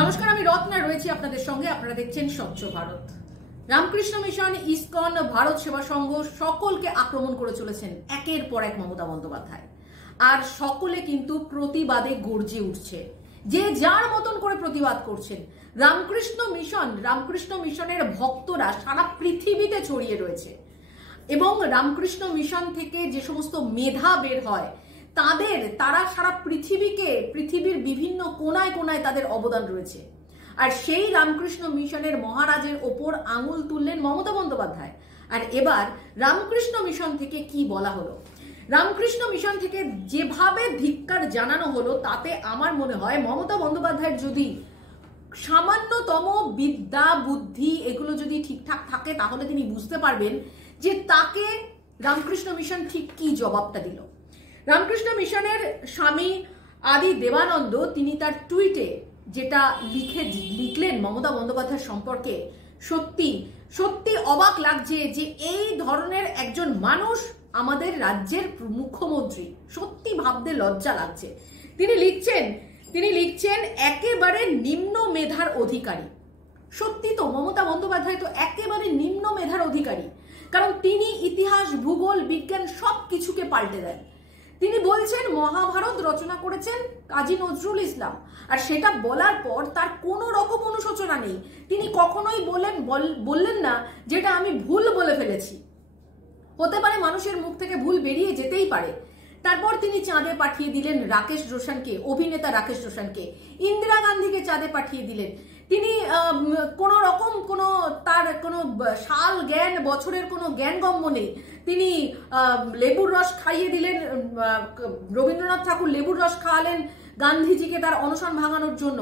নমস্কার, আমি রত্না রয়েছি আপনাদের সঙ্গে। আপনারা দেখছেন স্বচ্ছ ভারত। রামকৃষ্ণ মিশন, ইসকন, ভারত সেবা সংঘ সকলকে আক্রমণ করে চলেছেন একের পর এক মমতা বন্দ্যোপাধ্যায়। আর সকলে কিন্তু প্রতিবাদে গর্জে উঠছে, যে যার মতন করে প্রতিবাদ করছেন। রামকৃষ্ণ মিশনের ভক্তরা সারা পৃথিবীতে ছড়িয়ে রয়েছে এবং রামকৃষ্ণ মিশন থেকে যে সমস্ত মেধা বের হয় তারা সারা পৃথিবীর বিভিন্ন কোনায় কোনায় তাদের অবদান রয়েছে। আর সেই রামকৃষ্ণ মিশনের মহারাজের ওপর আঙুল তুললেন মমতা বন্দ্যোপাধ্যায়। আর এবার রামকৃষ্ণ মিশন থেকে কি বলা হলো, রামকৃষ্ণ মিশন থেকে যেভাবে ধিক্কার জানানো হলো, তাতে আমার মনে হয় মমতা বন্দ্যোপাধ্যায়ের যদি সামান্যতম বিদ্যা বুদ্ধি এগুলো যদি ঠিকঠাক থাকে, তাহলে তিনি বুঝতে পারবেন যে তাকে রামকৃষ্ণ মিশন ঠিক কি জবাবটা দিল। রামকৃষ্ণ মিশনের স্বামী আদি দেবানন্দ তিনি তার টুইটে যেটা লিখলেন মমতা বন্দ্যোপাধ্যায় সম্পর্কে, সত্যি অবাক লাগছে যে এই ধরনের একজন মানুষ আমাদের রাজ্যের মুখ্যমন্ত্রী। সত্যি ভাবতে লজ্জা লাগছে। তিনি লিখছেন একেবারে নিম্ন মেধার অধিকারী। সত্যি তো, মমতা বন্দ্যোপাধ্যায় তো একেবারে নিম্ন মেধার অধিকারী, কারণ তিনি ইতিহাস, ভূগোল, বিজ্ঞান সবকিছুকে পাল্টে দেন। তিনি বলছেন মহাভারত রচনা করেছেন কাজী নজরুল ইসলাম, আর সেটা বলার পর তার কোনো রকম অনুশোচনা নেই। তিনি কখনোই বললেন না যেটা আমি ভুল বলে ফেলেছি। হতে পারে, মানুষের মুখ থেকে ভুল বেরিয়ে যেতেই পারে। তারপর তিনি চাঁদে পাঠিয়ে দিলেন রাকেশ রোশনকে, অভিনেতা রাকেশ রোশনকে। ইন্দিরা গান্ধীকে চাঁদে পাঠিয়ে দিলেন। তিনি তার কোনো সাল জ্ঞান, বছরের কোনো জ্ঞানগম্য নেই। তিনি লেবুর রস খাইয়ে দিলেন, রবীন্দ্রনাথ ঠাকুর লেবুর রস খাওয়ালেন গান্ধীজিকে তার অনশন ভাঙানোর জন্য।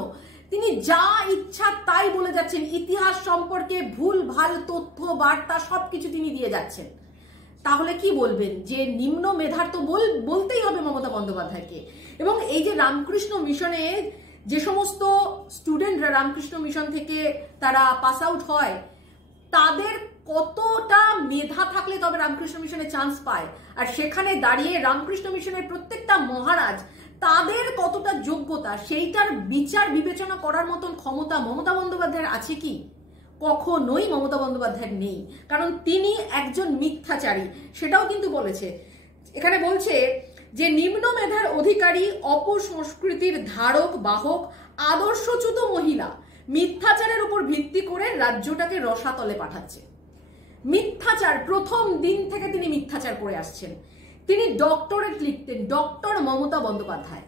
তিনি যা ইচ্ছা তাই বলে যাচ্ছেন, ইতিহাস সম্পর্কে ভুল ভাল তথ্য বার্তা সবকিছু তিনি দিয়ে যাচ্ছেন। তাহলে কি বলবেন যে নিম্ন মেধার? তো বলতেই হবে মমতা বন্দ্যোপাধ্যায়কে। এবং এই যে রামকৃষ্ণ মিশনে যে সমস্ত স্টুডেন্টরা রামকৃষ্ণ মিশন থেকে তারা পাস আউট হয়, তাদের কতটা মেধা থাকলে তবে রামকৃষ্ণ মিশনে চান্স পায়, আর সেখানে দাঁড়িয়ে রামকৃষ্ণ মিশনের প্রত্যেকটা মহারাজ তাদের কতটা যোগ্যতা, সেইটার বিচার বিবেচনা করার মতন ক্ষমতা মমতা বন্দ্যোপাধ্যায়ের আছে কি? কখনোই মমতা বন্দ্যোপাধ্যায়ের নেই, কারণ তিনি একজন মিথ্যাচারী। সেটাও কিন্তু বলেছে, এখানে বলছে যে নিম্ন মেধার অধিকারী, অপসংস্কৃতির ধারক বাহক, আদর্শচ্যুত মহিলা, মিথ্যাচারের উপর ভিত্তি করে রাজ্যটাকে রসাতলে পাঠাচ্ছে। মিথ্যাচার, প্রথম দিন থেকে তিনি মিথ্যাচার করে আসছেন। তিনি ডক্টরেট লিখতেন, ডক্টর মমতা বন্দ্যোপাধ্যায়।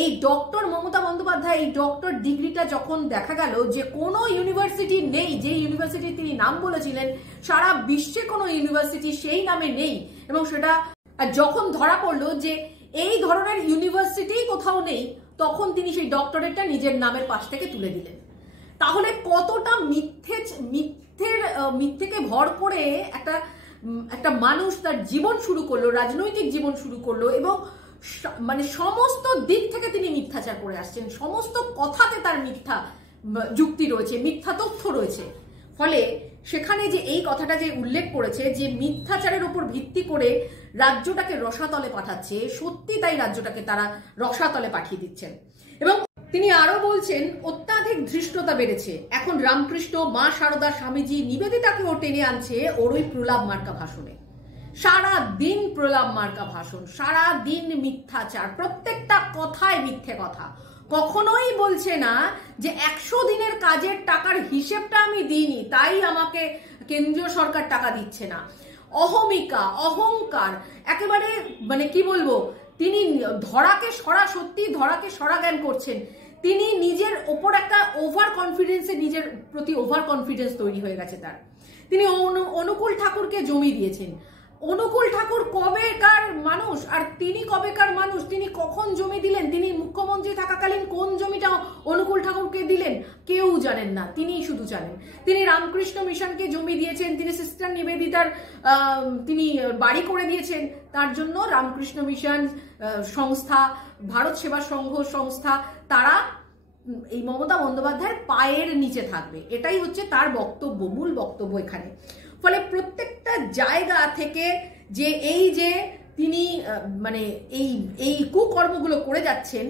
এই ডক্টর মমতা বন্দ্যোপাধ্যায়, এই ডক্টর ডিগ্রিটা যখন দেখা গেল যে কোনো ইউনিভার্সিটি নেই, যে ইউনিভার্সিটি তিনি নাম বলেছিলেন সারা বিশ্বে কোনো ইউনিভার্সিটি সেই নামে নেই, এবং সেটা যখন ধরা পড়লো যে এই ধরনের ইউনিভার্সিটি কোথাও নেই, তখন তিনি সেই ডক্টরেটটা নিজের নামের পাশ থেকে তুলে দিলেন। তাহলে কতটা মিথ্যেকে ভর করে একটা মানুষ তার জীবন শুরু করলো, রাজনৈতিক জীবন শুরু করলো, এবং মানে সমস্ত দিক থেকে তিনি মিথ্যাচার করে আসছেন। সমস্ত কথাতে তার মিথ্যা যুক্তি রয়েছে, মিথ্যা তথ্য রয়েছে। ফলে সেখানে যে এই কথাটা যে উল্লেখ করেছে যে মিথ্যাচারের উপর ভিত্তি করে রাজ্যটাকে রসাতলে পাঠাচ্ছে, সত্যি তাই রাজ্যটাকে তারা রসাতলে পাঠিয়ে দিচ্ছেন। এবং তিনি আরো বলছেন অত্যাধিক ধৃষ্টতা বেড়েছে। এখন রামকৃষ্ণ, মা শারদা, স্বামীজি, নিবেদিতাকেও টেনে আনছে ওর ওই প্রলাপ মার্কা ভাষণে। সারা দিন প্রলাপ মার্কা ভাষণ, সারা দিন মিথ্যাচার, প্রত্যেকটা কথায় মিথ্যে কথা। কখনোই বলছে না যে 100 দিনের কাজের টাকার হিসেবটা আমি দিইনি, তাই আমাকে কেন্দ্রীয় সরকার টাকা দিচ্ছে না। অহমিকা, অহংকার, একেবারে মানে কি বলবো, তিনি ধরাকে সরা জ্ঞান করছেন। তিনি নিজের ওপর একটা ওভার কনফিডেন্সে, নিজের প্রতি ওভার কনফিডেন্স তৈরি হয়ে গেছে তার। তিনি অনুকূল ঠাকুরকে জমি দিয়েছেন। অনুকূল ঠাকুর কবেকার মানুষ আর তিনি কবেকার মানুষ? তিনি কখন জমি দিলেন? তিনি মুখ্যমন্ত্রী থাকাকালীন কোন জমিটা অনুকূল ঠাকুরকে দিলেন কেউ জানেন না, তিনিই শুধু জানেন। তিনি রামকৃষ্ণ মিশনকে জমি দিয়েছেন, তিনি সিস্টার নিবেদিতার তিনি বাড়ি করে দিয়েছেন। তার জন্য রামকৃষ্ণ মিশন সংস্থা, ভারত সেবা সংঘ সংস্থা, তারা এই মমতা বন্দ্যোপাধ্যায়ের পায়ের নিচে থাকবে। এটাই হচ্ছে তার বক্তব্য, মূল বক্তব্য এখানে। ফলে প্রত্যেকটা জায়গা থেকে যে তিনি মানে এই কুকর্মগুলো করে যাচ্ছেন,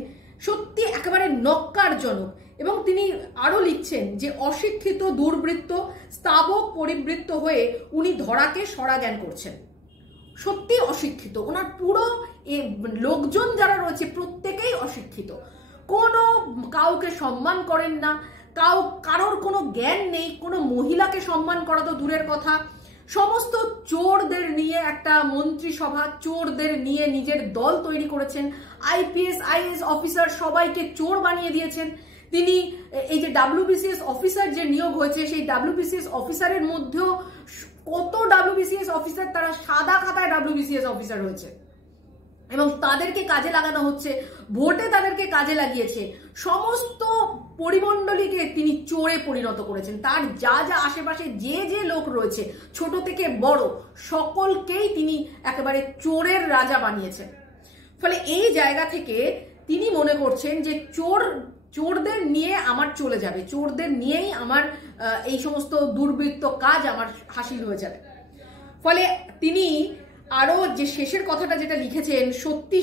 সত্যি একেবারে নক্কারজনক। এবং তিনি আরো লিখছেন যে অশিক্ষিত দুর্বৃত্ত স্তাবক পরিবৃত্ত হয়ে উনি ধরাকে সরা জ্ঞান করছেন। সত্যি অশিক্ষিত, ওনার পুরো লোকজন যারা রয়েছে প্রত্যেকেই অশিক্ষিত, কোনো কাউকে সম্মান করেন না, কারোর কোনো জ্ঞান নেই, কোনো মহিলাকে সম্মান করা তো দূরের কথা, সমস্ত চোরদের নিয়ে একটা মন্ত্রিসভা, চোরদের নিয়ে নিজের দল তৈরি করেছেন, আইপিএস আইএএস অফিসার সবাইকে চোর বানিয়ে দিয়েছেন। তিনি এই যে WBCS অফিসার যে নিয়োগ হয়েছে, সেই WBCS অফিসারের মধ্যেও কত WBCS অফিসার তারা সাদা খাতায় WBCS অফিসার হয়েছে এবং তাদেরকে কাজে লাগানো হচ্ছে, ভোটে তাদেরকে কাজে লাগিয়েছে। সমস্ত পরিমণ্ডলীকে তিনি চোরে পরিণত করেছেন। তার যা যা আশেপাশে যে যে লোক রয়েছে ছোট থেকে বড় সকলকেই তিনি একেবারে চোরের রাজা বানিয়েছেন। ফলে এই জায়গা থেকে তিনি মনে করছেন যে চোরদের নিয়ে আমার চলে যাবে, চোরদের নিয়েই আমার এই সমস্ত দুর্বৃত্ত কাজ আমার হাসিল হয়ে যাবে। ফলে তিনি আরো যে শেষের কথাটা যেটা লিখেছেন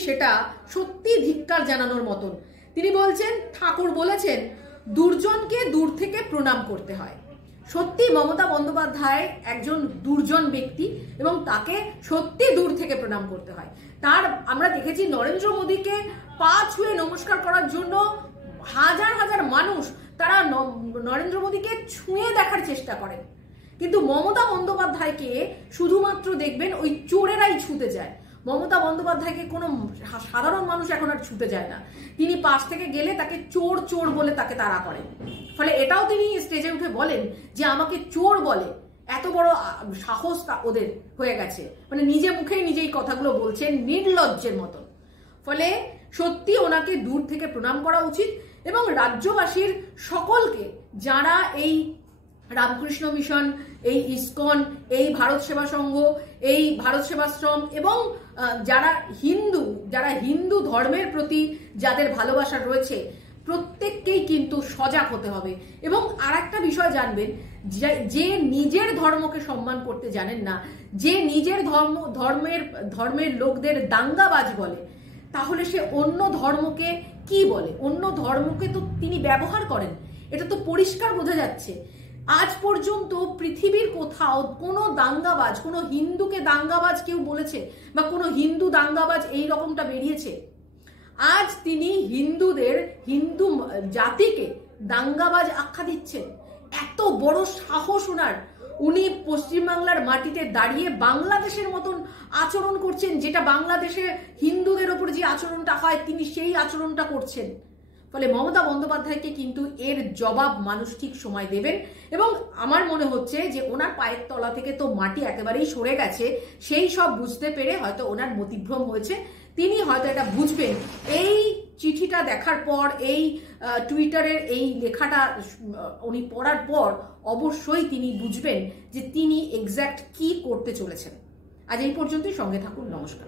সেটা সত্যি ধিক্কার জানানোর মতন। তিনি বলছেন, ঠাকুর বলেছেন দুর্জনকে দূর থেকে প্রণাম করতে হয়। সত্যি মমতা বন্দ্যোপাধ্যায় একজন দুর্জন ব্যক্তি এবং তাকে সত্যি দূর থেকে প্রণাম করতে হয়। আমরা দেখেছি নরেন্দ্র মোদীকে পা ছুঁয়ে নমস্কার করার জন্য হাজার হাজার মানুষ তারা নরেন্দ্র মোদীকে ছুঁয়ে দেখার চেষ্টা করেন, কিন্তু মমতা বন্দ্যোপাধ্যায়কে শুধুমাত্র দেখবেন ওই চোরেরাই ছুঁতে যায়। মমতা বন্দ্যোপাধ্যায়কে কোনো সাধারণ মানুষ এখন আর ছুঁতে যায় না। তিনি পাশ থেকে গেলে তাকে চোর চোর বলে তাকে তাড়া করেন। ফলে এটাও তিনি স্টেজে উঠে বলেন যে আমাকে চোর বলে, এত বড় সাহস ওদের হয়ে গেছে, মানে নিজে মুখেই নিজেই কথাগুলো বলছেন নির্লজ্জের মতন। ফলে সত্যি ওনাকে দূর থেকে প্রণাম করা উচিত এবং রাজ্যবাসীর সকলকে, যারা এই রামকৃষ্ণ মিশন, এই ইসকন, এই ভারত সেবা সংঘ, এই ভারত সেবাশ্রম এবং যারা হিন্দু ধর্মের প্রতি যাদের ভালোবাসা রয়েছে প্রত্যেককেই কিন্তু সজাগ হতে হবে। এবং আর একটা বিষয় জানবেন, যে নিজের ধর্মকে সম্মান করতে জানেন না, যে নিজের ধর্মের লোকদের দাঙ্গাবাজ বলে, তাহলে সে অন্য ধর্মকে কি বলে? অন্য ধর্মকে তো তিনি ব্যবহার করেন, এটা তো পরিষ্কার বোঝা যাচ্ছে। আজ পর্যন্ত পৃথিবীর কোথাও কোনো দাঙ্গাবাজ, কোনো হিন্দুকে দাঙ্গাবাজ কেউ বলেছে বা কোনো হিন্দু দাঙ্গাবাজ এই রকমটা বেরিয়েছে? আজ তিনি হিন্দু জাতিকে দাঙ্গাবাজ আখ্যা দিচ্ছেন। এত বড় সাহস ওনার! উনি পশ্চিমবাংলার মাটিতে দাঁড়িয়ে বাংলাদেশের মতন আচরণ করছেন, যেটা বাংলাদেশে হিন্দুদের ওপর যে আচরণটা হয় তিনি সেই আচরণটা করছেন। ফলে মমতা বন্দ্যোপাধ্যায়কে কিন্তু এর জবাব মানুষ ঠিক সময় দেবেন এবং আমার মনে হচ্ছে যে ওনার পায়ের তলা থেকে তো মাটি একেবারেই সরে গেছে। সেই সব বুঝতে পেরে হয়তো ওনার মতিভ্রম হয়েছে, তিনি হয়তো এটা বুঝবেন। এই চিঠিটা দেখার পর, এই টুইটারের এই লেখাটা উনি পড়ার পর অবশ্যই তিনি বুঝবেন যে তিনি এক্স্যাক্ট কি করতে চলেছেন। আজ এই পর্যন্তই, সঙ্গে থাকুন, নমস্কার।